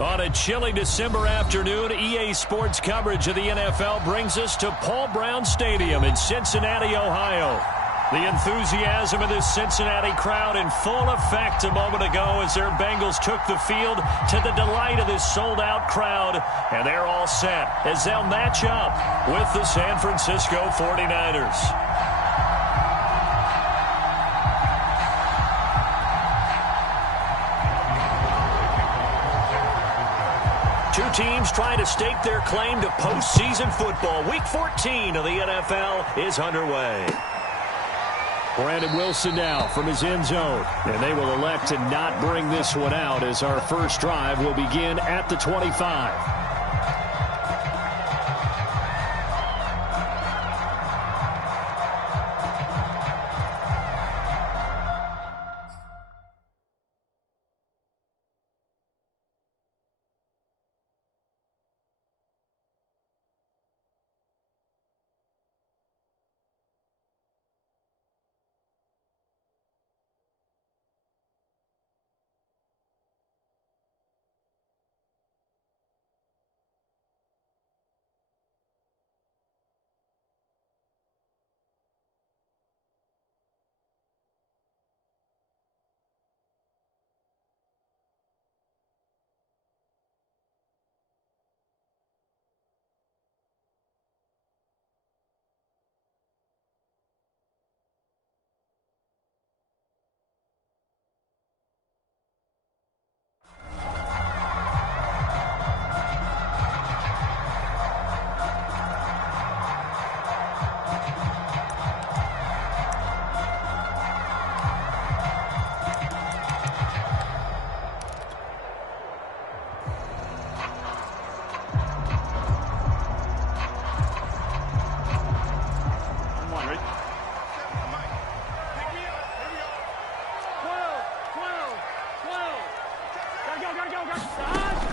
On a chilly December afternoon, EA Sports coverage of the NFL brings us to Paul Brown Stadium in Cincinnati, Ohio. The enthusiasm of this Cincinnati crowd in full effect a moment ago as their Bengals took the field to the delight of this sold-out crowd. And they're all set as they'll match up with the San Francisco 49ers. Two teams trying to stake their claim to postseason football. Week 14 of the NFL is underway. Brandon Wilson now from his end zone. And they will elect to not bring this one out as our first drive will begin at the 25.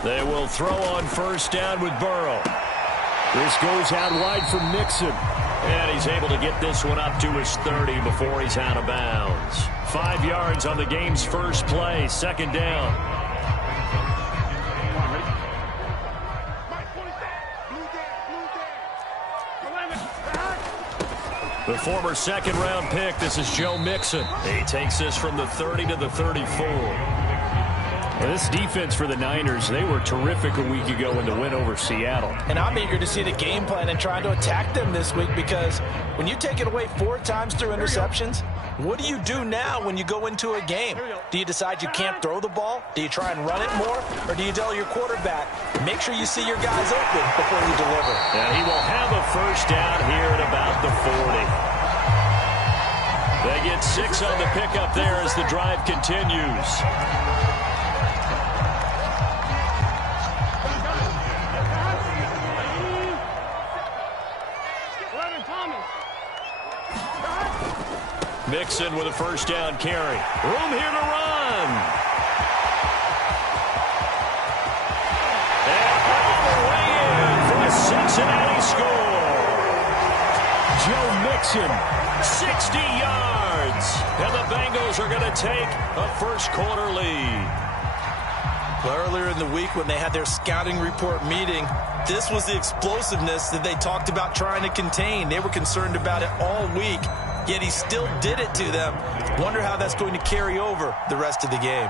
They will throw on first down with Burrow. This goes out wide for Mixon. And he's able to get this one up to his 30 before he's out of bounds. 5 yards on the game's first play, second down. The former second-round pick, this is Joe Mixon. He takes this from the 30 to the 34. Well, this defense for the Niners, they were terrific a week ago in the win over Seattle. And I'm eager to see the game plan and trying to attack them this week because when you take it away 4 times through interceptions, what do you do now when you go into a game? Do you decide you can't throw the ball? Do you try and run it more? Or do you tell your quarterback, make sure you see your guys open before you deliver? And he will have a first down here at about the 40. They get 6 on the pickup there as the drive continues. Mixon with a first down carry. Room here to run. And all the way in for a Cincinnati score. Joe Mixon, 60 yards. And the Bengals are going to take a first quarter lead. Earlier in the week when they had their scouting report meeting, this was the explosiveness that they talked about trying to contain. They were concerned about it all week. Yet he still did it to them. Wonder how that's going to carry over the rest of the game.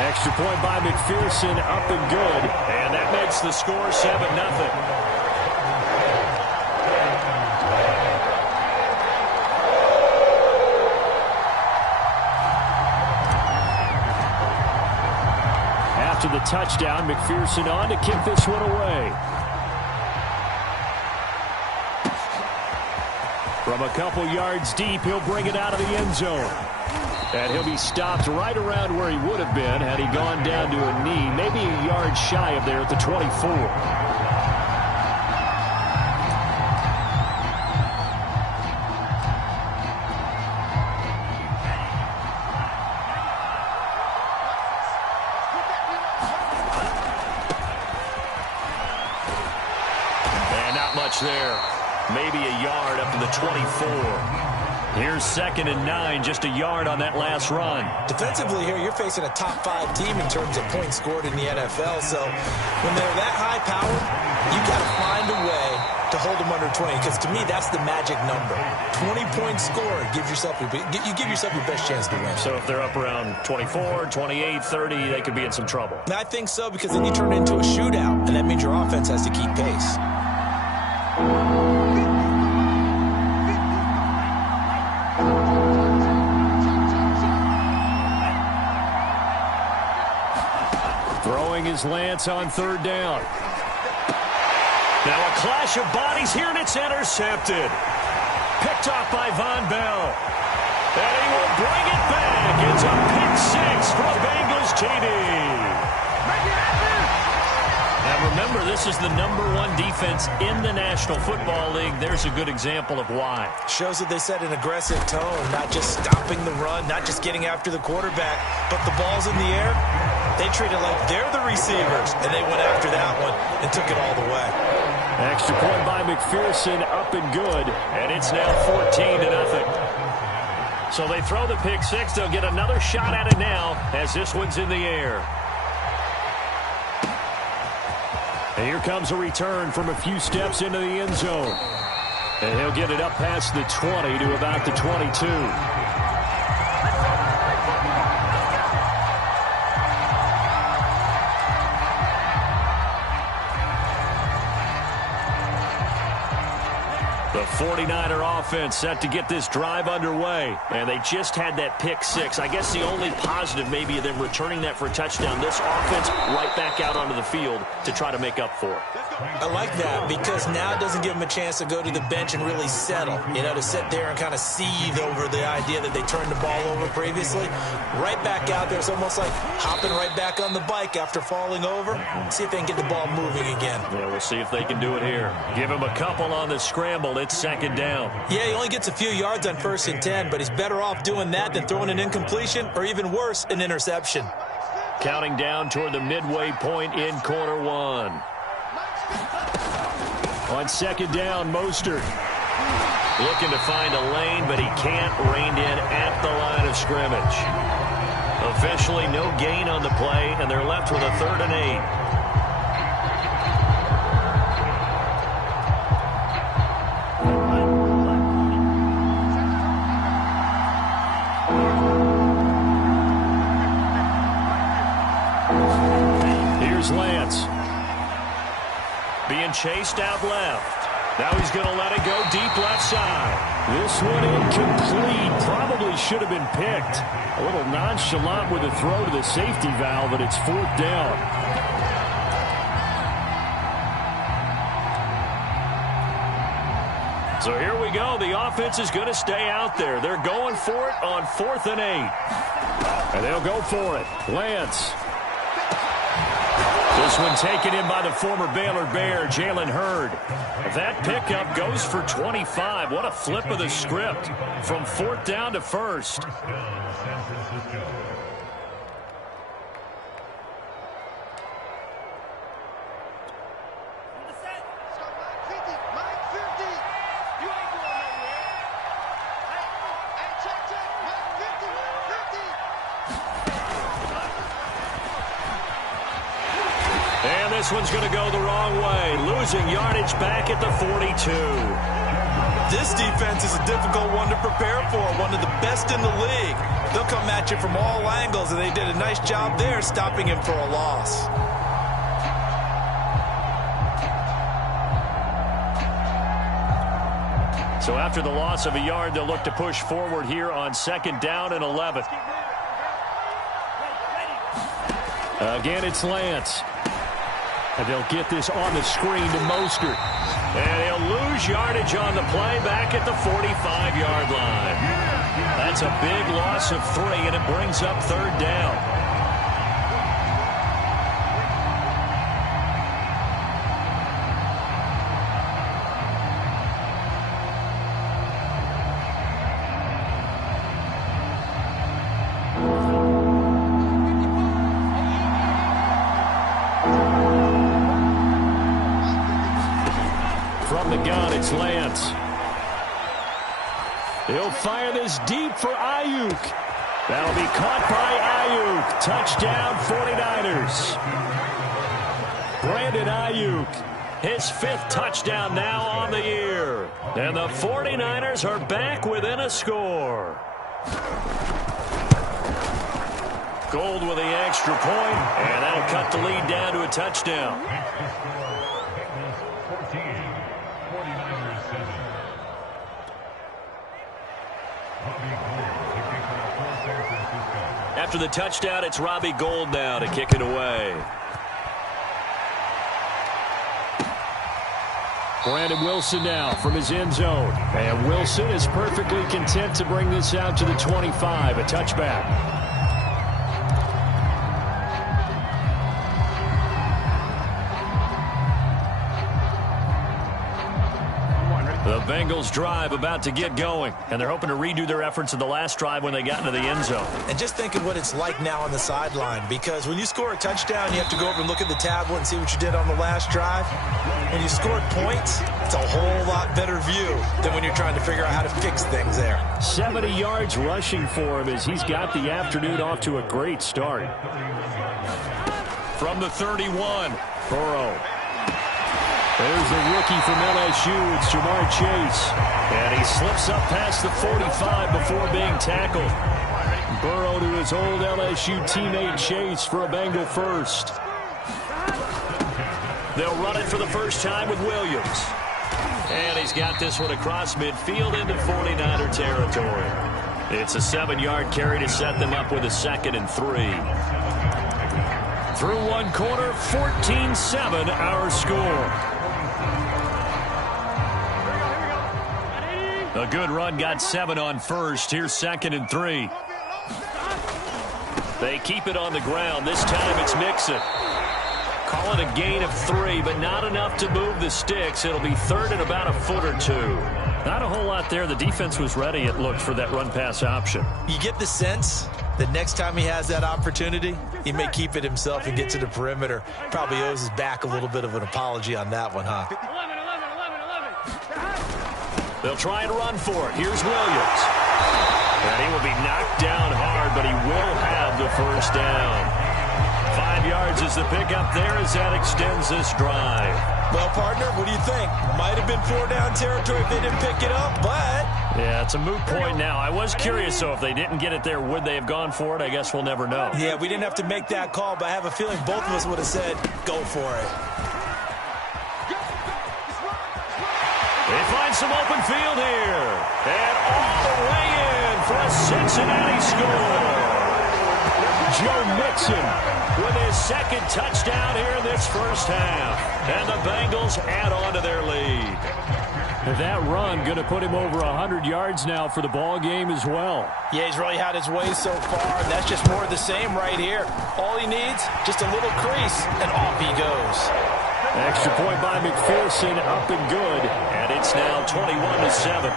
Extra point by McPherson, up and good. And that makes the score 7-0. After the touchdown, McPherson on to kick this one away. From a couple yards deep, he'll bring it out of the end zone. And he'll be stopped right around where he would have been had he gone down to a knee, maybe a yard shy of there at the 24. There. maybe a yard up to the 24. Here's 2nd and 9, just a yard on that last run. Defensively here, you're facing a top 5 team in terms of points scored in the NFL. So when they're that high powered, you got to find a way to hold them under 20. Because to me, that's the magic number. 20 points scored gives yourself you give yourself your best chance to win. So if they're up around 24, 28, 30, they could be in some trouble. I think so, because then you turn it into a shootout, and that means your offense has to keep pace. Throwing is Lance on 3rd down. Now a clash of bodies here, and it's intercepted. Picked off by Von Bell. And he will bring it back. It's a pick 6 for Bengals TD. Now remember, this is the #1 defense in the National Football League. There's a good example of why. Shows that they set an aggressive tone, not just stopping the run, not just getting after the quarterback, but the ball's in the air. They treat it like they're the receivers, and they went after that one and took it all the way. Extra point by McPherson, up and good, and it's now 14-0. So they throw the pick 6. They'll get another shot at it now as this one's in the air. And here comes a return from a few steps into the end zone. And he'll get it up past the 20 to about the 22. The 49er offense set to get this drive underway. And they just had that pick 6. I guess the only positive maybe of them returning that for a touchdown. This offense right back out onto the field to try to make up for it. I like that, because now it doesn't give them a chance to go to the bench and really settle. You know, to sit there and kind of seethe over the idea that they turned the ball over previously. Right back out there. It's almost like hopping right back on the bike after falling over. See if they can get the ball moving again. Yeah, we'll see if they can do it here. Give him a couple on the scramble. It's 2nd down. Yeah, he only gets a few yards on 1st and 10, but he's better off doing that than throwing an incompletion or, even worse, an interception. Counting down toward the midway point in quarter 1. On 2nd down, Mostert looking to find a lane, but he can't. Reined in at the line of scrimmage. Officially no gain on the play, and they're left with a 3rd and 8. Here's Lance. Being chased out left. Now he's going to let it go deep left side. This one incomplete. Probably should have been picked. A little nonchalant with a throw to the safety valve, and it's 4th down. So here we go. The offense is going to stay out there. They're going for it on 4th and 8. And they'll go for it. Lance. This one taken in by the former Baylor Bear, Jalen Hurd. That pickup goes for 25. What a flip of the script from 4th down to 1st. This one's going to go the wrong way. Losing yardage back at the 42. This defense is a difficult one to prepare for. One of the best in the league. They'll come at you from all angles, and they did a nice job there stopping him for a loss. So after the loss of a yard, they'll look to push forward here on 2nd down and 11. Again, it's Lance. And they'll get this on the screen to Mostert. And he'll lose yardage on the play back at the 45-yard line. That's a big loss of 3, and it brings up 3rd down. From the gun, it's Lance. He'll fire this deep for Ayuk. That'll be caught by Ayuk. Touchdown, 49ers. Brandon Ayuk, his 5th touchdown now on the year. And the 49ers are back within a score. Gold with the extra point, and that'll cut the lead down to a touchdown. After the touchdown, it's Robbie Gould now to kick it away. Brandon Wilson now from his end zone. And Wilson is perfectly content to bring this out to the 25, a touchback. The Bengals drive about to get going, and they're hoping to redo their efforts in the last drive when they got into the end zone. And just think of what it's like now on the sideline, because when you score a touchdown, you have to go over and look at the tablet and see what you did on the last drive. When you scored points, it's a whole lot better view than when you're trying to figure out how to fix things there. 70 yards rushing for him as he's got the afternoon off to a great start. From the 31, Burrow. There's the rookie from LSU. It's Jamar Chase. And he slips up past the 45 before being tackled. Burrow to his old LSU teammate Chase for a Bengal first. They'll run it for the first time with Williams. And he's got this one across midfield into 49er territory. It's a 7-yard carry to set them up with a 2nd and 3. Through one quarter, 14-7 our score. A good run, got 7 on first. Here's 2nd and 3. They keep it on the ground. This time it's Mixon. Call it a gain of 3, but not enough to move the sticks. It'll be 3rd and about a foot or 2. Not a whole lot there. The defense was ready, it looked, for that run-pass option. You get the sense that next time he has that opportunity, he may keep it himself and get to the perimeter. Probably owes his back a little bit of an apology on that one, huh? They'll try and run for it. Here's Williams. And he will be knocked down hard, but he will have the first down. 5 yards is the pickup there as that extends this drive. Well, partner, what do you think? Might have been 4-down territory if they didn't pick it up, but... Yeah, it's a moot point now. I was curious, though, if they didn't get it there, would they have gone for it? I guess we'll never know. Yeah, we didn't have to make that call, but I have a feeling both of us would have said, go for it. They find some open field here. And all the way in for a Cincinnati score. Joe Mixon with his 2nd touchdown here in this first half. And the Bengals add on to their lead. That run going to put him over 100 yards now for the ball game as well. Yeah, he's really had his way so far, and that's just more of the same right here. All he needs, just a little crease, and off he goes. Extra point by McPherson, up and good, and it's now 21-7.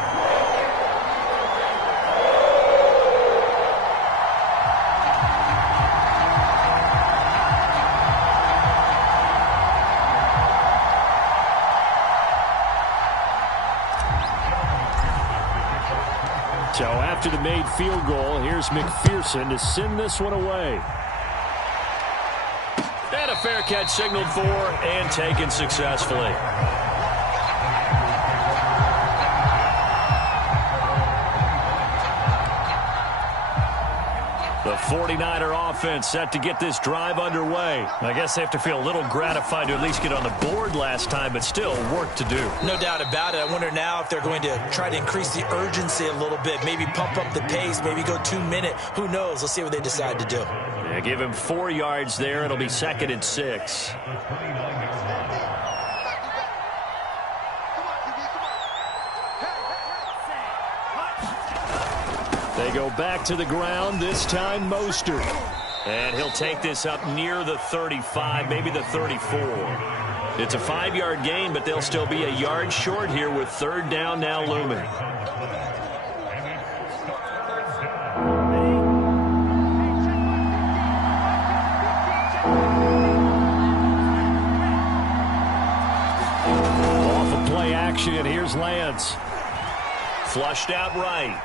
So after the made field goal, here's McPherson to send this one away. And a fair catch signaled for and taken successfully. The 49er offense set to get this drive underway. I guess they have to feel a little gratified to at least get on the board last time, but still work to do. No doubt about it. I wonder now if they're going to try to increase the urgency a little bit, maybe pump up the pace, maybe go 2-minute. Who knows? Let's see what they decide to do. Yeah, give him 4 yards there. It'll be 2nd and 6. They go back to the ground, this time Mostert. And he'll take this up near the 35, maybe the 34. It's a 5-yard gain, but they'll still be a yard short here with 3rd down now looming. play action. Here's Lance. Flushed out right.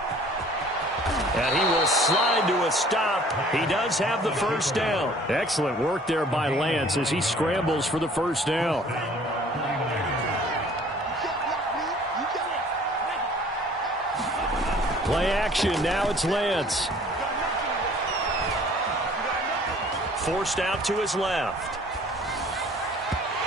And he will slide to a stop. He does have the first down. Excellent work there by Lance as he scrambles for the first down. Play action. Now it's Lance. Forced out to his left.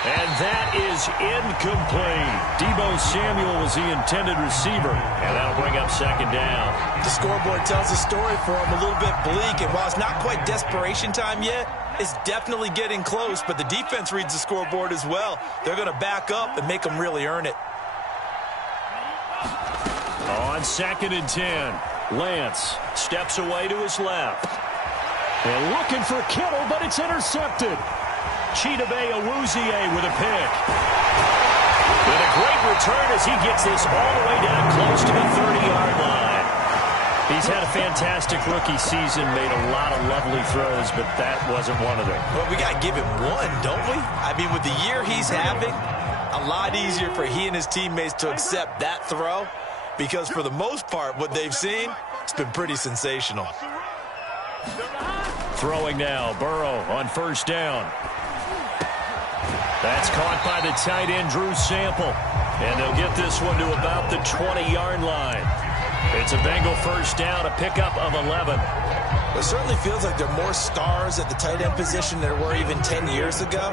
And that is incomplete. Deebo Samuel was the intended receiver. And that'll bring up second down. The scoreboard tells the story for him, a little bit bleak. And while it's not quite desperation time yet, it's definitely getting close. But the defense reads the scoreboard as well. They're going to back up and make them really earn it. On 2nd and 10, Lance steps away to his left. And looking for Kittle, but it's intercepted. Chidobe Awuzie with a pick. And a great return as he gets this all the way down close to the 30-yard line. He's had a fantastic rookie season, made a lot of lovely throws, but that wasn't one of them. Well, we got to give him one, don't we? I mean, with the year he's having, a lot easier for he and his teammates to accept that throw, because for the most part, what they've seen, it's been pretty sensational. Throwing now, Burrow on first down. That's caught by the tight end, Drew Sample. And they'll get this one to about the 20-yard line. It's a Bengal first down, a pickup of 11. It certainly feels like there are more stars at the tight end position than there were even 10 years ago.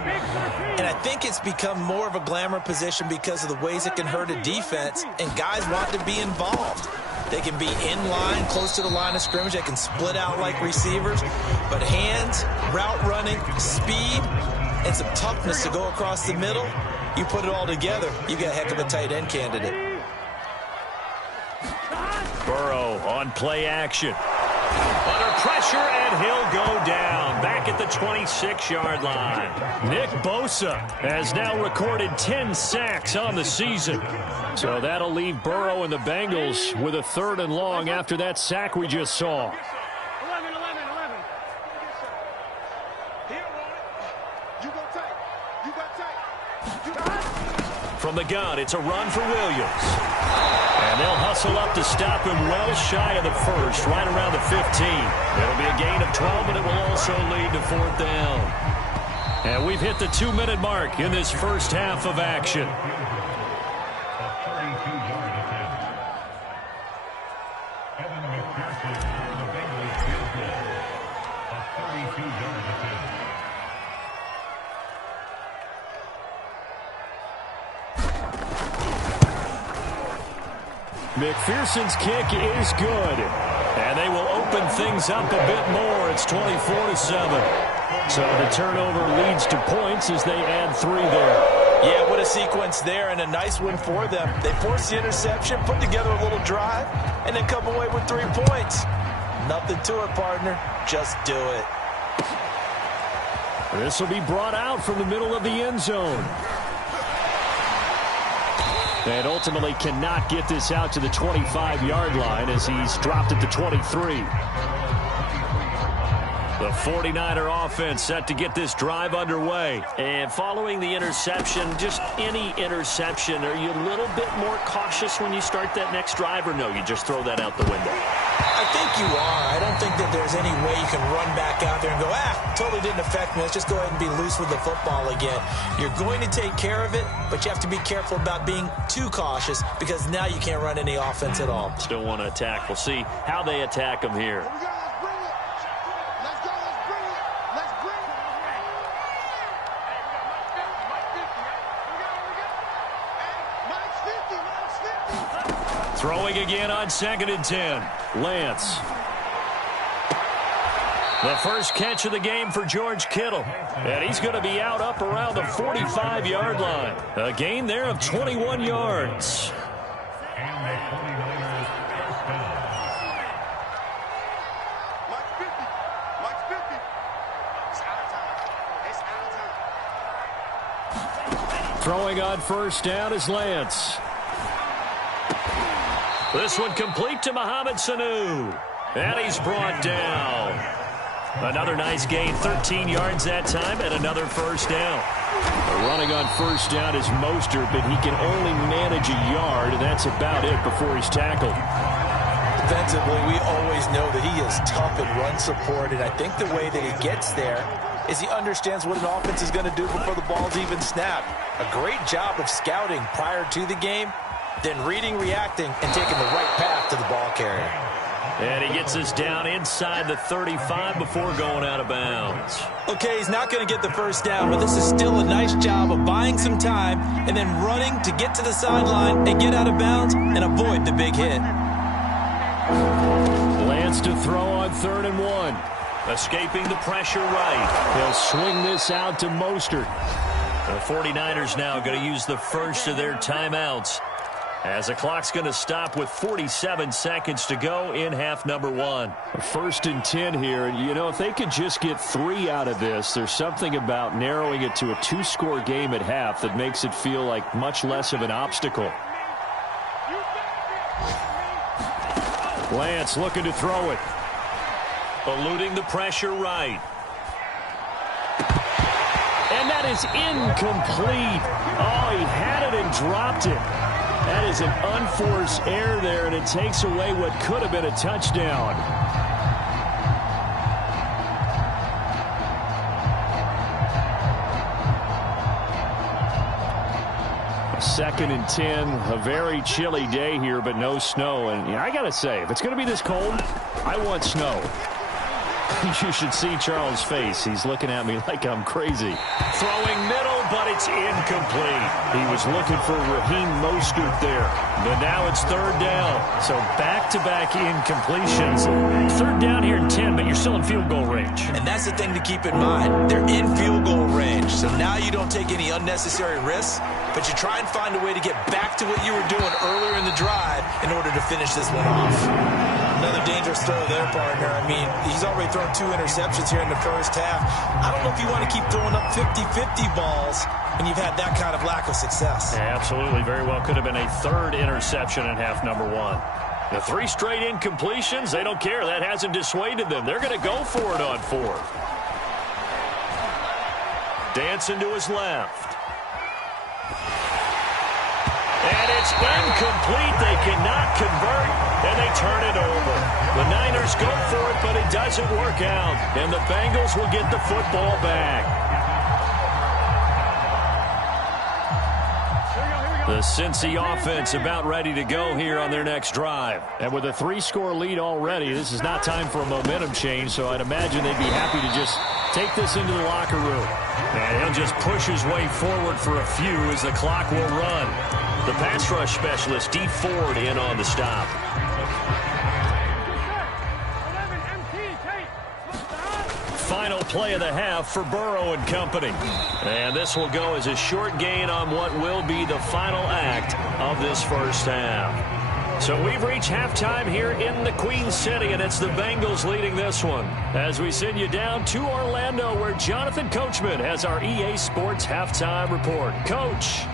And I think it's become more of a glamour position because of the ways it can hurt a defense, and guys want to be involved. They can be in line, close to the line of scrimmage. They can split out like receivers. But hands, route running, speed, and some toughness to go across the middle, you put it all together, you got a heck of a tight end candidate. Burrow on play action. Under pressure, and he'll go down. Back at the 26-yard line. Nick Bosa has now recorded 10 sacks on the season. So that'll leave Burrow and the Bengals with a 3rd and long after that sack we just saw. From the gun, it's a run for Williams. And they'll hustle up to stop him well shy of the first, right around the 15. It'll be a gain of 12, but it will also lead to 4th down. And we've hit the 2-minute mark in this first half of action. McPherson's kick is good. And they will open things up a bit more. It's 24-7. So the turnover leads to points as they add 3 there. Yeah, what a sequence there, and a nice one for them. They force the interception, put together a little drive, and then come away with 3 points. Nothing to it, partner. Just do it. This will be brought out from the middle of the end zone. And ultimately cannot get this out to the 25-yard line as he's dropped at the 23. The 49er offense set to get this drive underway. And following the interception, just any interception, are you a little bit more cautious when you start that next drive, or no, you just throw that out the window? I think you are. I don't think that there's any way you can run back out there and go, totally didn't affect me. Let's just go ahead and be loose with the football again. You're going to take care of it, but you have to be careful about being too cautious because now you can't run any offense at all. Still want to attack. We'll see how they attack them here. Throwing again on 2nd and 10. Lance. The first catch of the game for George Kittle. And he's going to be out up around the 45-yard line. A gain there of 21 yards. Throwing on first down is Lance. This one complete to Mohamed Sanu. And he's brought down. Another nice gain, 13 yards that time, and another first down. Running on first down is Mostert, but he can only manage a yard, and that's about it before he's tackled. Defensively, we always know that he is tough in run support, and I think the way that he gets there is he understands what an offense is going to do before the ball's even snapped. A great job of scouting prior to the game, then reading, reacting, and taking the right path to the ball carrier. And he gets us down inside the 35 before going out of bounds. Okay, he's not going to get the first down, but this is still a nice job of buying some time and then running to get to the sideline and get out of bounds and avoid the big hit. Lance to throw on 3rd and 1. Escaping the pressure right. He'll swing this out to Mostert. The 49ers now going to use the first of their timeouts, as the clock's going to stop with 47 seconds to go in half number 1. 1st and 10 here. And, you know, if they could just get 3 out of this, there's something about narrowing it to a 2-score game at half that makes it feel like much less of an obstacle. Lance looking to throw it. Eluding the pressure right. And that is incomplete. Oh, he had it and dropped it. That is an unforced error there, and it takes away what could have been a touchdown. Second and 10, a very chilly day here, but no snow. And I got to say, if it's going to be this cold, I want snow. You should see Charles' face. He's looking at me like I'm crazy. Throwing middle, but it's incomplete. He was looking for Raheem Mostert there. But now it's 3rd down. So back-to-back incompletions. 3rd down here in 10, but you're still in field goal range. And that's the thing to keep in mind. They're in field goal range. So now you don't take any unnecessary risks, but you try and find a way to get back to what you were doing earlier in the drive in order to finish this one off. Another dangerous throw there, partner. I mean, he's already thrown 2 interceptions here in the first half. I don't know if you want to keep throwing up 50-50 balls when you've had that kind of lack of success. Yeah, absolutely. Very well could have been a 3rd interception in half number 1. The 3 straight incompletions, they don't care. That hasn't dissuaded them. They're going to go for it on 4th. Dancing to his left. And it's incomplete. They cannot convert, and they turn it over. The Niners go for it, but it doesn't work out. And the Bengals will get the football back. The Cincy offense about ready to go here on their next drive. And with a 3-score lead already, this is not time for a momentum change, so I'd imagine they'd be happy to just take this into the locker room. And he'll just push his way forward for a few as the clock will run. The pass rush specialist, Dee Ford, in on the stop. Final play of the half for Burrow and company. And this will go as a short gain on what will be the final act of this first half. So we've reached halftime here in the Queen City, and it's the Bengals leading this one. As we send you down to Orlando, where Jonathan Coachman has our EA Sports halftime report. Coach.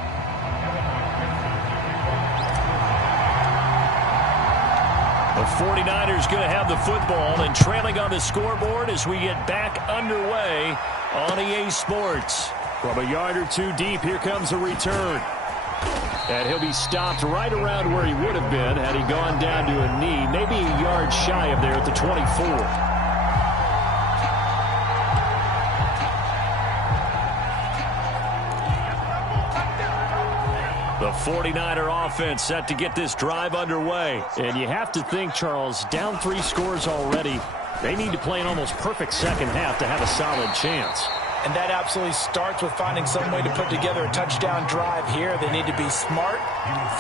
The 49ers going to have the football and trailing on the scoreboard as we get back underway on EA Sports. From a yard or 2 deep, here comes a return. And he'll be stopped right around where he would have been had he gone down to a knee, maybe a yard shy of there at the 24. The 49er offense set to get this drive underway. And you have to think, Charles, down 3 scores already. They need to play an almost perfect second half to have a solid chance. And that absolutely starts with finding some way to put together a touchdown drive here. They need to be smart,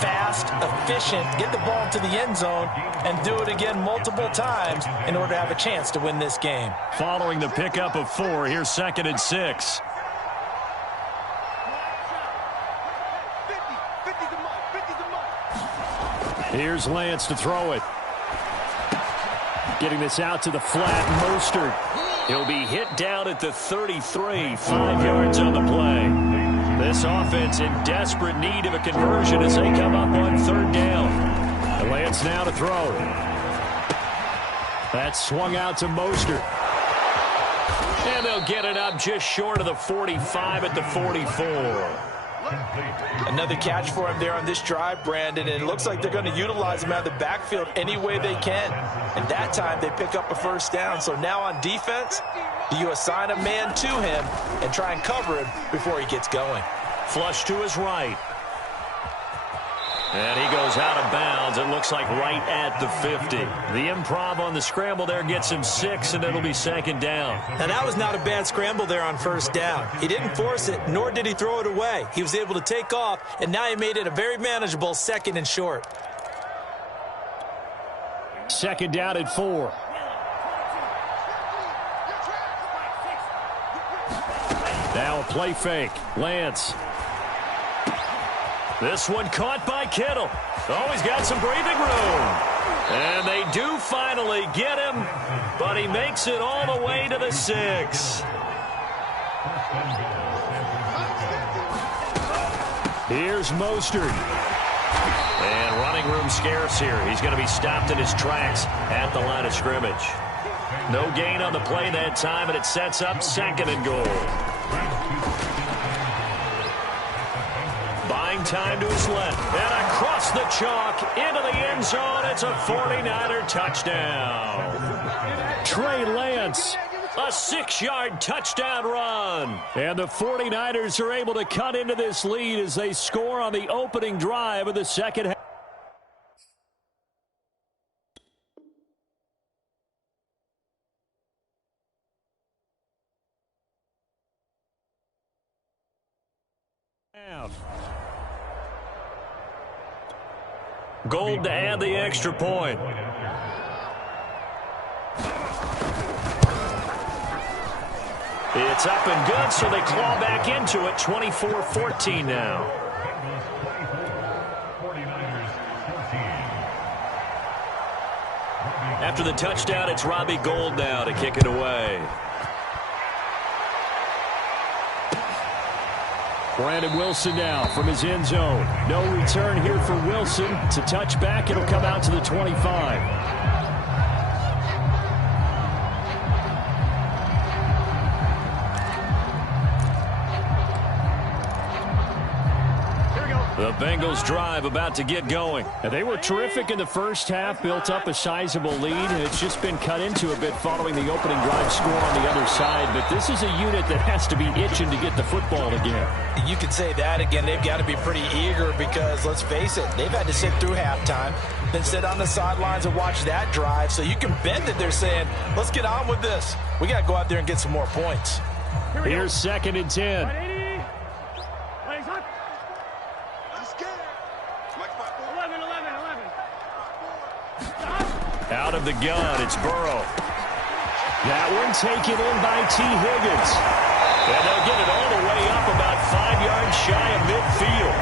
fast, efficient, get the ball to the end zone, and do it again multiple times in order to have a chance to win this game. Following the pickup of 4, here's 2nd and 6. Here's Lance to throw it. Getting this out to the flat, Mostert. He'll be hit down at the 33, 5 yards on the play. This offense in desperate need of a conversion as they come up on 3rd down. And Lance now to throw. That's swung out to Mostert. And they'll get it up just short of the 45 at the 44. Another catch for him there on this drive, Brandon, and it looks like they're going to utilize him out of the backfield any way they can. And that time they pick up a first down. So now on defense, you assign a man to him and try and cover him before he gets going. Flush to his right. And he goes out of bounds. It looks like right at the 50. The improv on the scramble there gets him 6, and it'll be second down. Now, that was not a bad scramble there on first down. He didn't force it, nor did he throw it away. He was able to take off, and now he made it a very manageable 2nd and short. Second down at 4. Now a play fake. Lance. This one caught by Kittle. Oh, he's got some breathing room. And they do finally get him, but he makes it all the way to the 6. Here's Mostert. And running room scarce here. He's going to be stopped in his tracks at the line of scrimmage. No gain on the play that time, and it sets up 2nd and goal. Buying time to his left. And across the chalk into the end zone. It's a 49er touchdown. Trey Lance, a 6-yard touchdown run. And the 49ers are able to cut into this lead as they score on the opening drive of the second half. Gold to add the extra point. It's up and good, so they claw back into it. 24-14 now. After the touchdown, it's Robbie Gould now to kick it away. Brandon Wilson now from his end zone. No return here for Wilson. It's a touchback. It'll come out to the 25. The Bengals drive about to get going. Now, they were terrific in the first half, built up a sizable lead, and it's just been cut into a bit following the opening drive score on the other side. But this is a unit that has to be itching to get the football again. You could say that again. They've got to be pretty eager because, let's face it, they've had to sit through halftime, then sit on the sidelines and watch that drive. So you can bet that they're saying, let's get on with this. We got to go out there and get some more points. Here's 2nd and 10. Out of the gun, it's Burrow. That one taken in by T. Higgins. And they'll get it all the way up about 5 yards shy of midfield.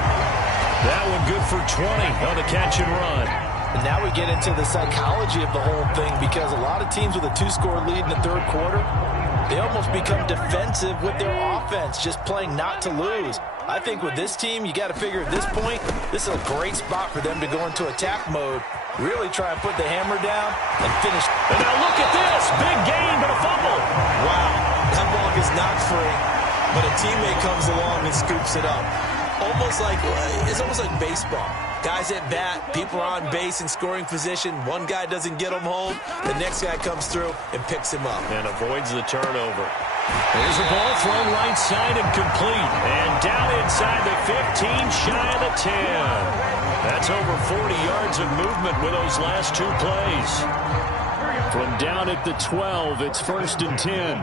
That one good for 20 on the catch and run. And now we get into the psychology of the whole thing because a lot of teams with a 2-score lead in the third quarter, they almost become defensive with their offense, just playing not to lose. I think with this team, you got to figure at this point, this is a great spot for them to go into attack mode, really try and put the hammer down and finish. And now look at this. Big gain, but a fumble. Wow. That ball is not free, but a teammate comes along and scoops it up. It's almost like baseball. Guys at bat, people are on base in scoring position. One guy doesn't get him home. The next guy comes through and picks him up. And avoids the turnover. There's a ball thrown right side and complete. And down inside the 15, shy of the 10. That's over 40 yards of movement with those last 2 plays. From down at the 12, it's 1st and 10.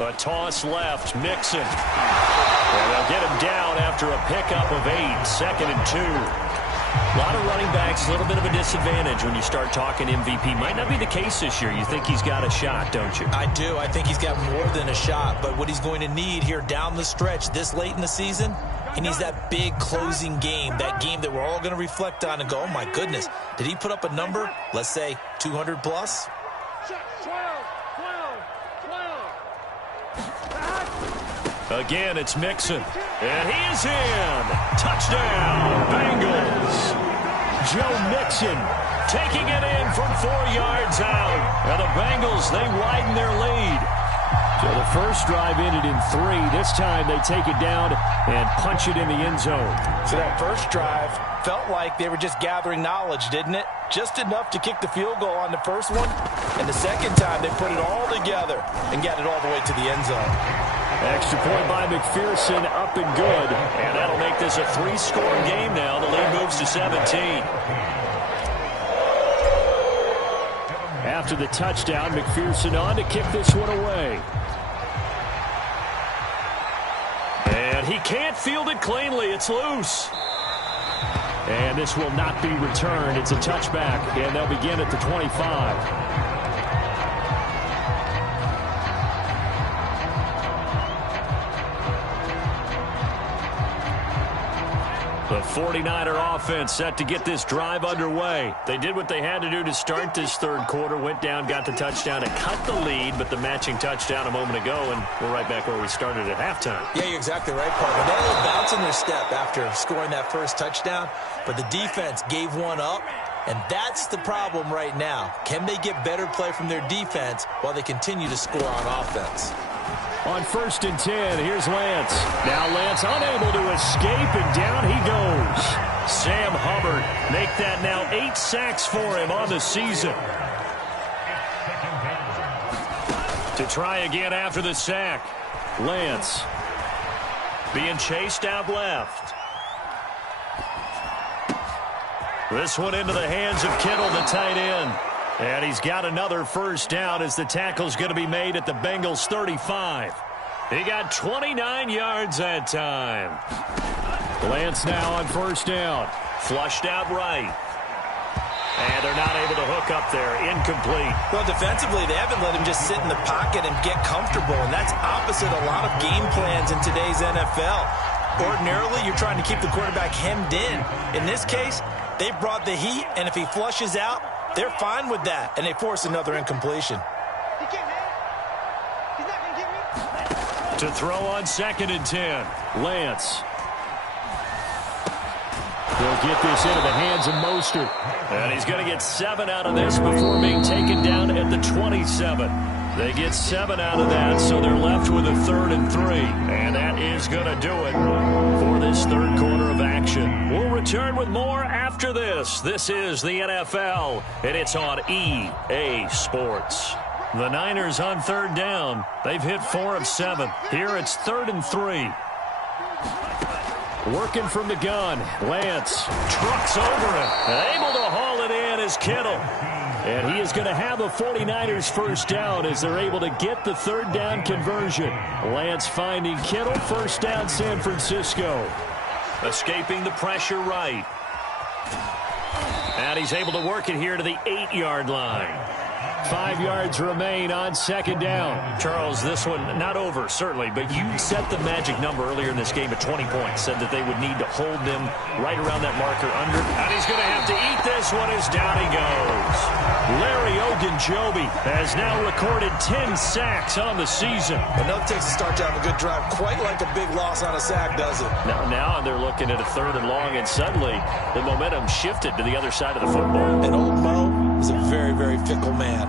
A toss left, Mixon. And they'll get him down after a pickup of 8, 2nd and 2. A lot of running backs, a little bit of a disadvantage when you start talking MVP. Might not be the case this year. You think he's got a shot, don't you? I do. I think he's got more than a shot. But what he's going to need here down the stretch this late in the season, he needs that big closing game, that game that we're all going to reflect on and go, oh, my goodness, did he put up a number, let's say 200 plus? Again, it's Mixon. And he is in. Touchdown, Bengals. Joe Mixon, taking it in from 4 yards out. And the Bengals, they widen their lead. So the first drive ended in 3. This time they take it down and punch it in the end zone. So that first drive felt like they were just gathering knowledge, didn't it? Just enough to kick the field goal on the first one. And the second time they put it all together and got it all the way to the end zone. Extra point by McPherson, up and good. And that'll make this a 3-score game now. The lead moves to 17. After the touchdown, McPherson on to kick this one away. And he can't field it cleanly. It's loose. And this will not be returned. It's a touchback, and they'll begin at the 25. The 49er offense set to get this drive underway. They did what they had to do to start this third quarter, went down, got the touchdown, and cut the lead, but the matching touchdown a moment ago, and we're right back where we started at halftime. Yeah, you're exactly right, partner. They had a little bounce in their step after scoring that first touchdown, but the defense gave one up, and that's the problem right now. Can they get better play from their defense while they continue to score on offense? On 1st and 10, here's Lance. Now Lance unable to escape, and down he goes. Sam Hubbard make that now 8 sacks for him on the season. To try again after the sack. Lance being chased out left. This one into the hands of Kittle, the tight end. And he's got another first down as the tackle's going to be made at the Bengals 35. He got 29 yards that time. Lance now on first down. Flushed out right. And they're not able to hook up there. Incomplete. Well, defensively, they haven't let him just sit in the pocket and get comfortable, and that's opposite a lot of game plans in today's NFL. Ordinarily, you're trying to keep the quarterback hemmed in. In this case, they brought the heat, and if he flushes out, they're fine with that, and they force another incompletion. To throw on 2nd and 10. Lance. They'll get this into the hands of Mostert. And he's going to get 7 out of this before being taken down at the 27. They get 7 out of that, so they're left with a 3rd and 3. And that is going to do it for this third quarter of action. We'll return with more after this. This is the NFL, and it's on EA Sports. The Niners on 3rd down. They've hit 4 of 7. Here it's 3rd and 3. Working from the gun. Lance trucks over him. Able to haul it in is Kittle. And he is going to have a 49ers first down as they're able to get the 3rd down conversion. Lance finding Kittle. First down San Francisco. Escaping the pressure right. And he's able to work it here to the 8-yard line. 5 yards remain on 2nd down. Charles, this one not over, certainly, but you set the magic number earlier in this game at 20 points. Said that they would need to hold them right around that marker under. And he's going to have to eat this one as down he goes. Larry Ogunjobi has now recorded 10 sacks on the season. Enough takes to start to have a good drive, quite like a big loss on a sack, does it? Now they're looking at a 3rd and long, and suddenly the momentum shifted to the other side of the football. And old Mo is a very, very fickle man.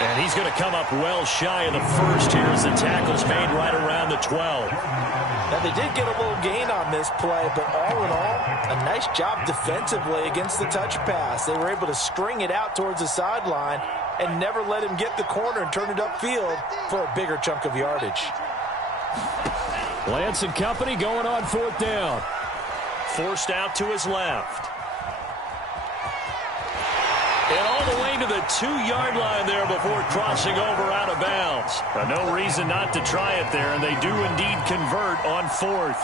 And he's going to come up well shy of the first here as the tackle's made right around the 12. Now, they did get a little gain on this play, but all in all, a nice job defensively against the touch pass. They were able to string it out towards the sideline and never let him get the corner and turn it upfield for a bigger chunk of yardage. Lance and company going on 4th down. Forced out to his left. And all the way to the 2-yard line there before crossing over out of bounds. No reason not to try it there, and they do indeed convert on 4th.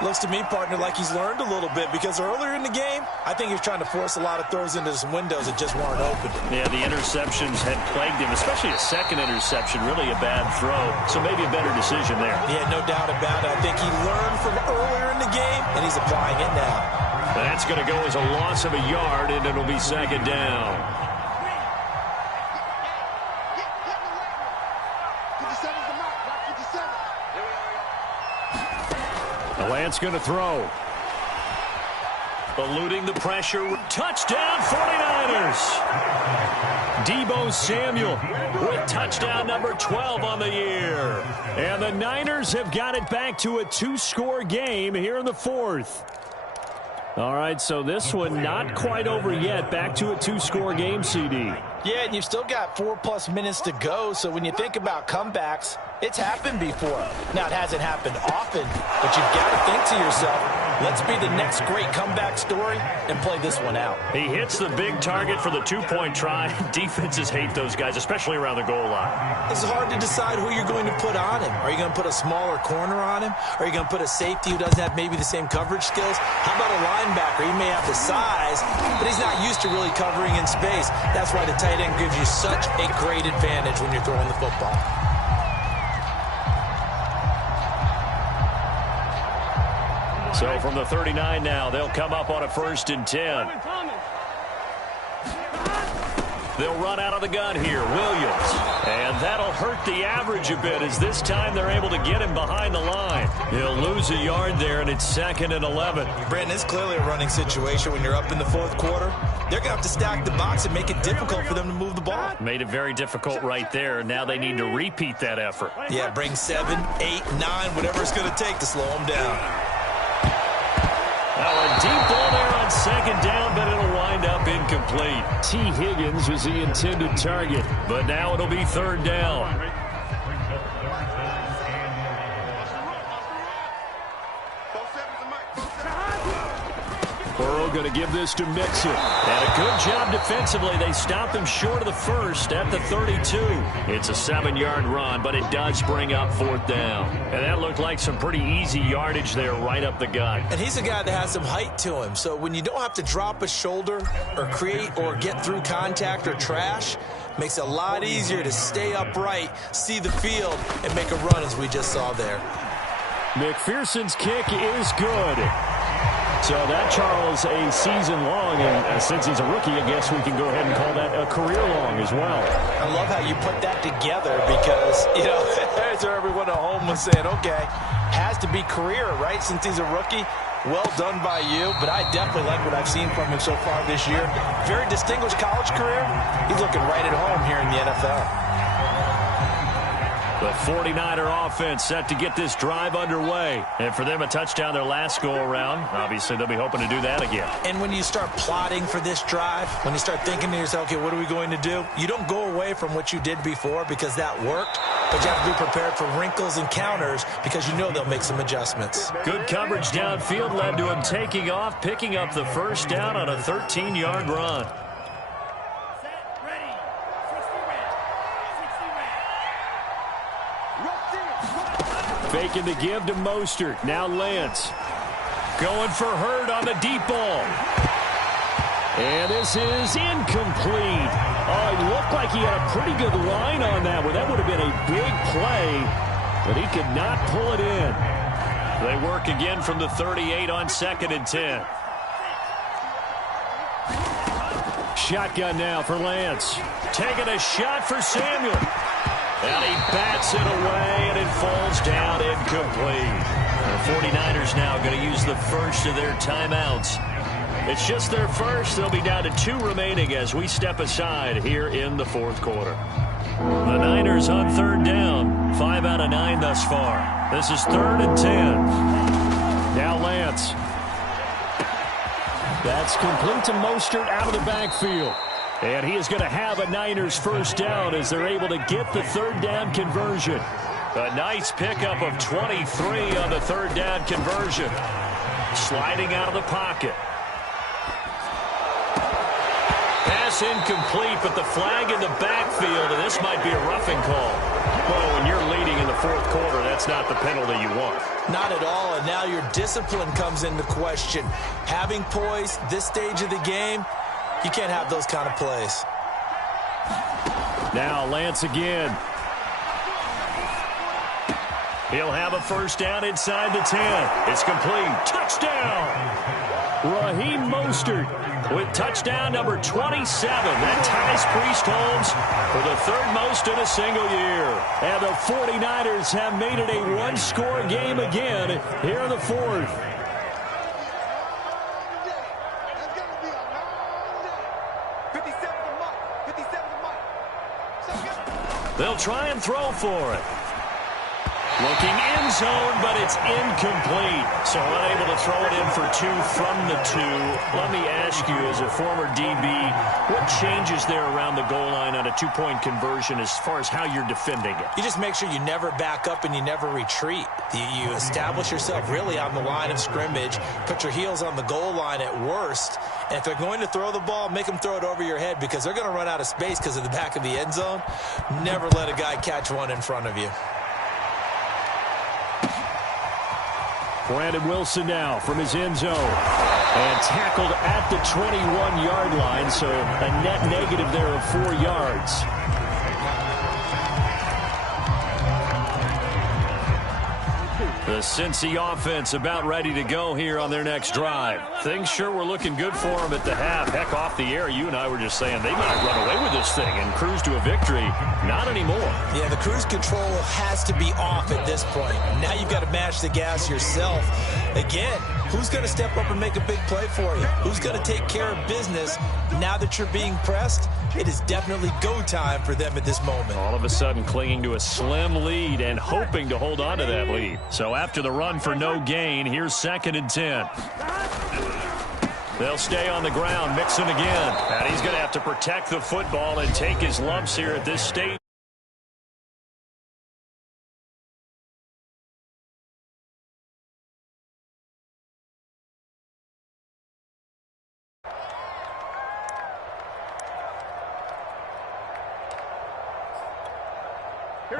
Looks to me, partner, like he's learned a little bit, because earlier in the game, I think he was trying to force a lot of throws into some windows that just weren't open. Yeah, the interceptions had plagued him, especially a second interception, really a bad throw. So maybe a better decision there. Yeah, no doubt about it. I think he learned from earlier in the game, and he's applying it now. That's going to go as a loss of a yard, and it'll be 2nd down. Lance going to throw. Eluding the pressure. Touchdown 49ers. Deebo Samuel with touchdown number 12 on the year. And the Niners have got it back to a 2-score game here in the fourth. All right, so this one not quite over yet. Back to a 2-score game, CD. Yeah, and you've still got 4+ minutes to go, so when you think about comebacks, it's happened before. Now, it hasn't happened often, but you've got to think to yourself, let's be the next great comeback story and play this one out. He hits the big target for the 2-point try. Defenses hate those guys, especially around the goal line. It's hard to decide who you're going to put on him. Are you going to put a smaller corner on him? Are you going to put a safety who doesn't have maybe the same coverage skills? How about a linebacker? He may have the size, but he's not used to really covering in space. That's why the tight end gives you such a great advantage when you're throwing the football. So from the 39 now, they'll come up on a 1st and 10. They'll run out of the gun here, Williams. And that'll hurt the average a bit as this time they're able to get him behind the line. He'll lose a yard there, and it's 2nd and 11. Brandon, it's clearly a running situation when you're up in the fourth quarter. They're going to have to stack the box and make it difficult for them to move the ball. Made it very difficult right there. Now they need to repeat that effort. Yeah, bring 7, 8, 9, whatever it's going to take to slow them down. Now a deep ball there on 2nd down, but it'll wind up incomplete. T. Higgins was the intended target, but now it'll be 3rd down. Burrow going to give this to Mixon. And a good job defensively. They stopped him short of the first at the 32. It's a 7-yard run, but it does bring up 4th down. And that looked like some pretty easy yardage there right up the gut. And he's a guy that has some height to him. So when you don't have to drop a shoulder or create or get through contact or trash, makes it a lot easier to stay upright, see the field, and make a run as we just saw there. McPherson's kick is good. So that, Charles, a season long, and since he's a rookie, I guess we can go ahead and call that a career long as well. I love how you put that together because, you know, so everyone at home was saying, okay, has to be career, right, since he's a rookie. Well done by you, but I definitely like what I've seen from him so far this year. Very distinguished college career. He's looking right at home here in the NFL. The 49er offense set to get this drive underway. And for them, a touchdown their last go-around. Obviously, they'll be hoping to do that again. And when you start plotting for this drive, when you start thinking to yourself, okay, what are we going to do? You don't go away from what you did before because that worked, but you have to be prepared for wrinkles and counters because you know they'll make some adjustments. Good coverage downfield led to him taking off, picking up the 1st down on a 13-yard run. Faking the give to Mostert. Now Lance. Going for Hurd on the deep ball. And this is incomplete. Oh, it looked like he had a pretty good line on that one. That would have been a big play, but he could not pull it in. They work again from the 38 on 2nd and 10. Shotgun now for Lance. Taking a shot for Samuel. And he bats it away, and it falls down incomplete. The 49ers now going to use the first of their timeouts. It's just their first. They'll be down to 2 remaining as we step aside here in the fourth quarter. The Niners on 3rd down. 5 out of 9 thus far. This is 3rd and 10. Now Lance. That's complete to Mostert out of the backfield. And he is going to have a Niners 1st down as they're able to get the 3rd down conversion. A nice pickup of 23 on the 3rd down conversion. Sliding out of the pocket. Pass incomplete, but the flag in the backfield, and this might be a roughing call. Well, when you're leading in the fourth quarter, that's not the penalty you want. Not at all, and now your discipline comes into question. Having poise this stage of the game, you can't have those kind of plays. Now Lance again. He'll have a first down inside the 10. It's complete. Touchdown! Raheem Mostert with touchdown number 27. That ties Priest Holmes for the third most in a single year. And the 49ers have made it a one-score game again here in the fourth. They'll try and throw for it. Looking end zone, but it's incomplete. So unable to throw it in for two from the two. Let me ask you, as a former DB, what changes there around the goal line on a two-point conversion as far as how you're defending it? You just make sure you never back up and you never retreat. You establish yourself really on the line of scrimmage, put your heels on the goal line at worst, and if they're going to throw the ball, make them throw it over your head because they're going to run out of space because of the back of the end zone. Never let a guy catch one in front of you. Brandon Wilson now from his end zone. And tackled at the 21-yard line, so a net negative there of 4 yards. The Cincy offense about ready to go here on their next drive. Things sure were looking good for them at the half. Heck, off the air, you and I were just saying they might run away with this thing and cruise to a victory. Not anymore. Yeah, the cruise control has to be off at this point. Now you've got to match the gas yourself. Again, who's going to step up and make a big play for you? Who's going to take care of business now that you're being pressed? It is definitely go time for them at this moment. All of a sudden clinging to a slim lead and hoping to hold on to that lead. So after the run for no gain, here's 2nd and 10. They'll stay on the ground, Mixon again. And he's going to have to protect the football and take his lumps here at this stage.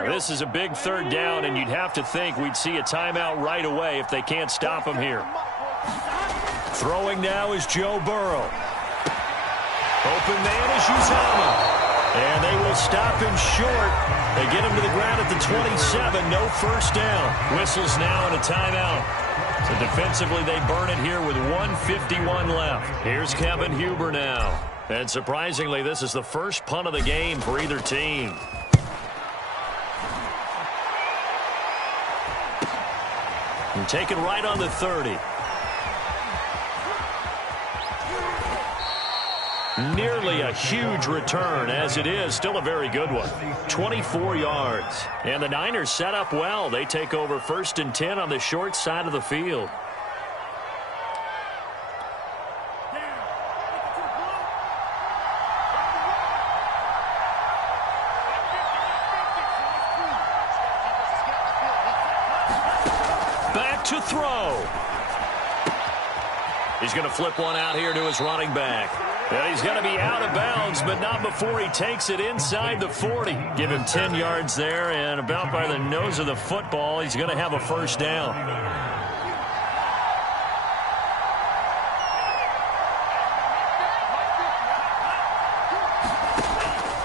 This is a big third down, and you'd have to think we'd see a timeout right away if they can't stop him here. Throwing now is Joe Burrow. Open man is Uzomah. And they will stop him short. They get him to the ground at the 27. No first down. Whistles now and a timeout. So defensively, they burn it here with 1:51 left. Here's Kevin Huber now. And surprisingly, this is the first punt of the game for either team. And taken right on the 30. Nearly a huge return. As it is, still a very good one. 24 yards. And the Niners set up well. They take over 1st and 10 on the short side of the field. To throw. He's going to flip one out here to his running back. And he's going to be out of bounds, but not before he takes it inside the 40. Give him 10 yards there, and about by the nose of the football, he's going to have a first down.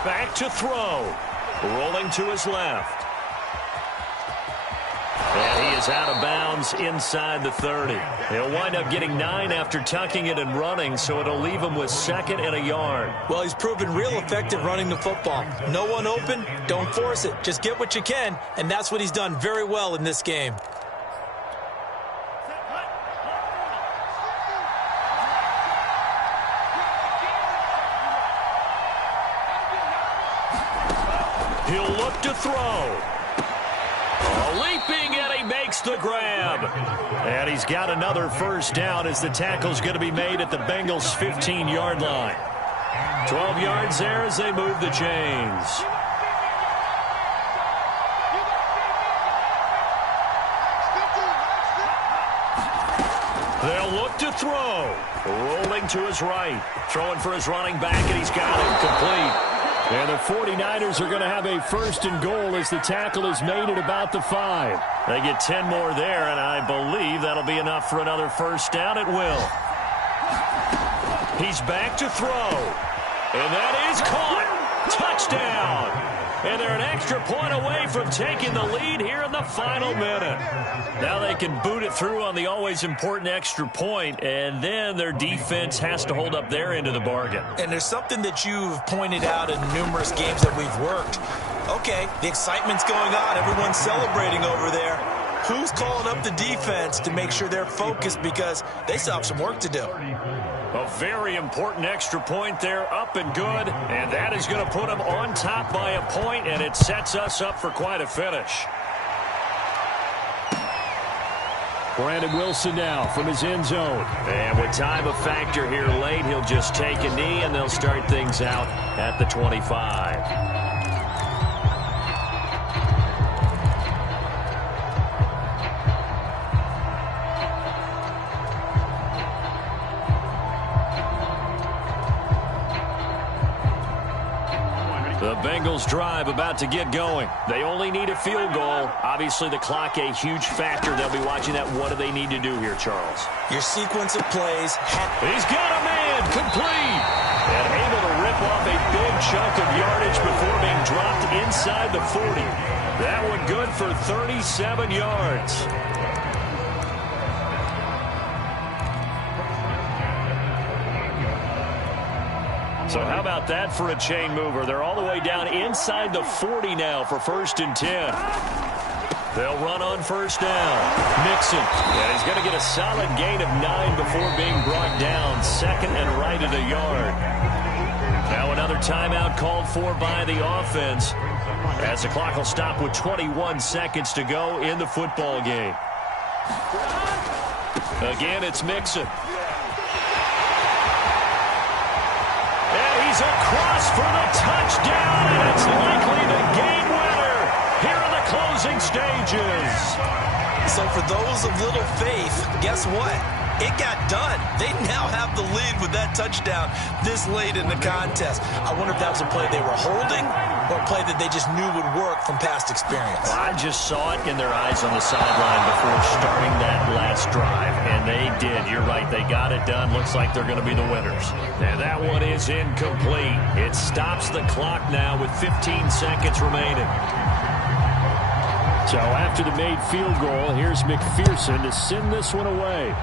Back to throw. Rolling to his left. And he is out of bounds inside the 30. He'll wind up getting 9 after tucking it and running, so it'll leave him with 2nd and a yard. Well, he's proven real effective running the football. No one open, don't force it. Just get what you can, and that's what he's done very well in this game. He'll look to throw. Leaping, and he makes the grab. And he's got another first down as the tackle's going to be made at the Bengals' 15-yard line. 12 yards there as they move the chains. They'll look to throw. Rolling to his right. Throwing for his running back, and he's got it complete. And the 49ers are going to have a 1st and goal as the tackle is made at about the 5. They get 10 more there, and I believe that'll be enough for another first down. It will. He's back to throw. And that is caught. Touchdown. And they're an extra point away from taking the lead here in the final minute. Now they can boot it through on the always important extra point, and then their defense has to hold up their end of the bargain. And there's something that you've pointed out in numerous games that we've worked. Okay, the excitement's going on. Everyone's celebrating over there. Who's calling up the defense to make sure they're focused, because they still have some work to do? A very important extra point there, up and good, and that is going to put them on top by a point, and it sets us up for quite a finish. Brandon Wilson now from his end zone. And with time a factor here late, he'll just take a knee, and they'll start things out at the 25. The Bengals drive about to get going. They only need a field goal. Obviously, the clock a huge factor. They'll be watching that. What do they need to do here, Charles? Your sequence of plays. He's got a man, complete. And able to rip off a big chunk of yardage before being dropped inside the 40. That one good for 37 yards. So how about that for a chain mover? They're all the way down inside the 40 now for 1st and 10. They'll run on 1st down. Mixon. And he's going to get a solid gain of 9 before being brought down. 2nd and right at a yard. Now another timeout called for by the offense, as the clock will stop with 21 seconds to go in the football game. Again, it's Mixon. He's across for the touchdown, and it's likely the game winner here in the closing stages. So for those of little faith, guess what? It got done. They now have the lead with that touchdown this late in the contest. I wonder if that was a play they were holding or a play that they just knew would work from past experience. I just saw it in their eyes on the sideline before starting that last drive, and they did. You're right. They got it done. Looks like they're going to be the winners. And that one is incomplete. It stops the clock now with 15 seconds remaining. So after the made field goal, here's McPherson to send this one away.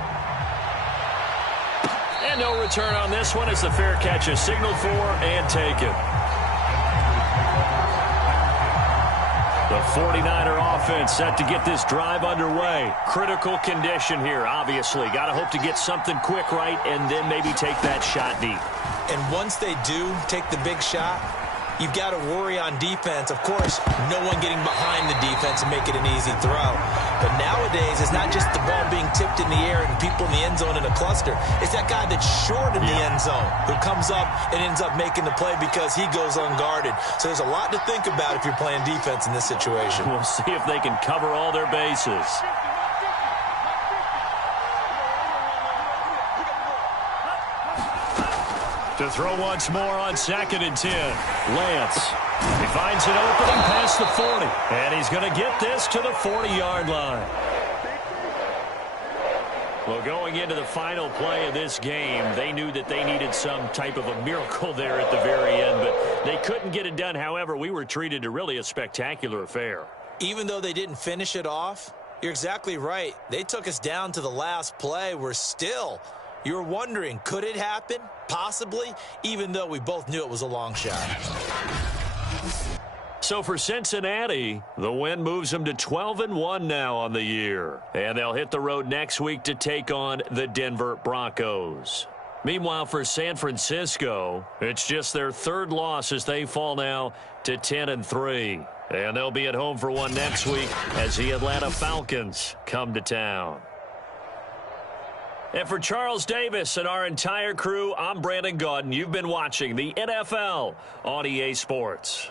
And no return on this one as the fair catch is signaled for and taken. The 49er offense set to get this drive underway. Critical condition here, obviously. Got to hope to get something quick right and then maybe take that shot deep. And once they do take the big shot, you've got to worry on defense. Of course, no one getting behind the defense and make it an easy throw. But nowadays, it's not just the ball being tipped in the air and people in the end zone in a cluster. It's that guy that's short in the end zone who comes up and ends up making the play because he goes unguarded. So there's a lot to think about if you're playing defense in this situation. We'll see if they can cover all their bases. To throw once more on 2nd and 10. Lance. He finds an opening past the 40. And he's going to get this to the 40-yard line. Well, going into the final play of this game, they knew that they needed some type of a miracle there at the very end, but they couldn't get it done. However, we were treated to really a spectacular affair. Even though they didn't finish it off, you're exactly right. They took us down to the last play. We're still... You're wondering, could it happen? Possibly, even though we both knew it was a long shot. So for Cincinnati, the win moves them to 12-1 now on the year. And they'll hit the road next week to take on the Denver Broncos. Meanwhile, for San Francisco, it's just their 3rd loss as they fall now to 10-3. And they'll be at home for one next week as the Atlanta Falcons come to town. And for Charles Davis and our entire crew, I'm Brandon Gaudin. You've been watching the NFL on EA Sports.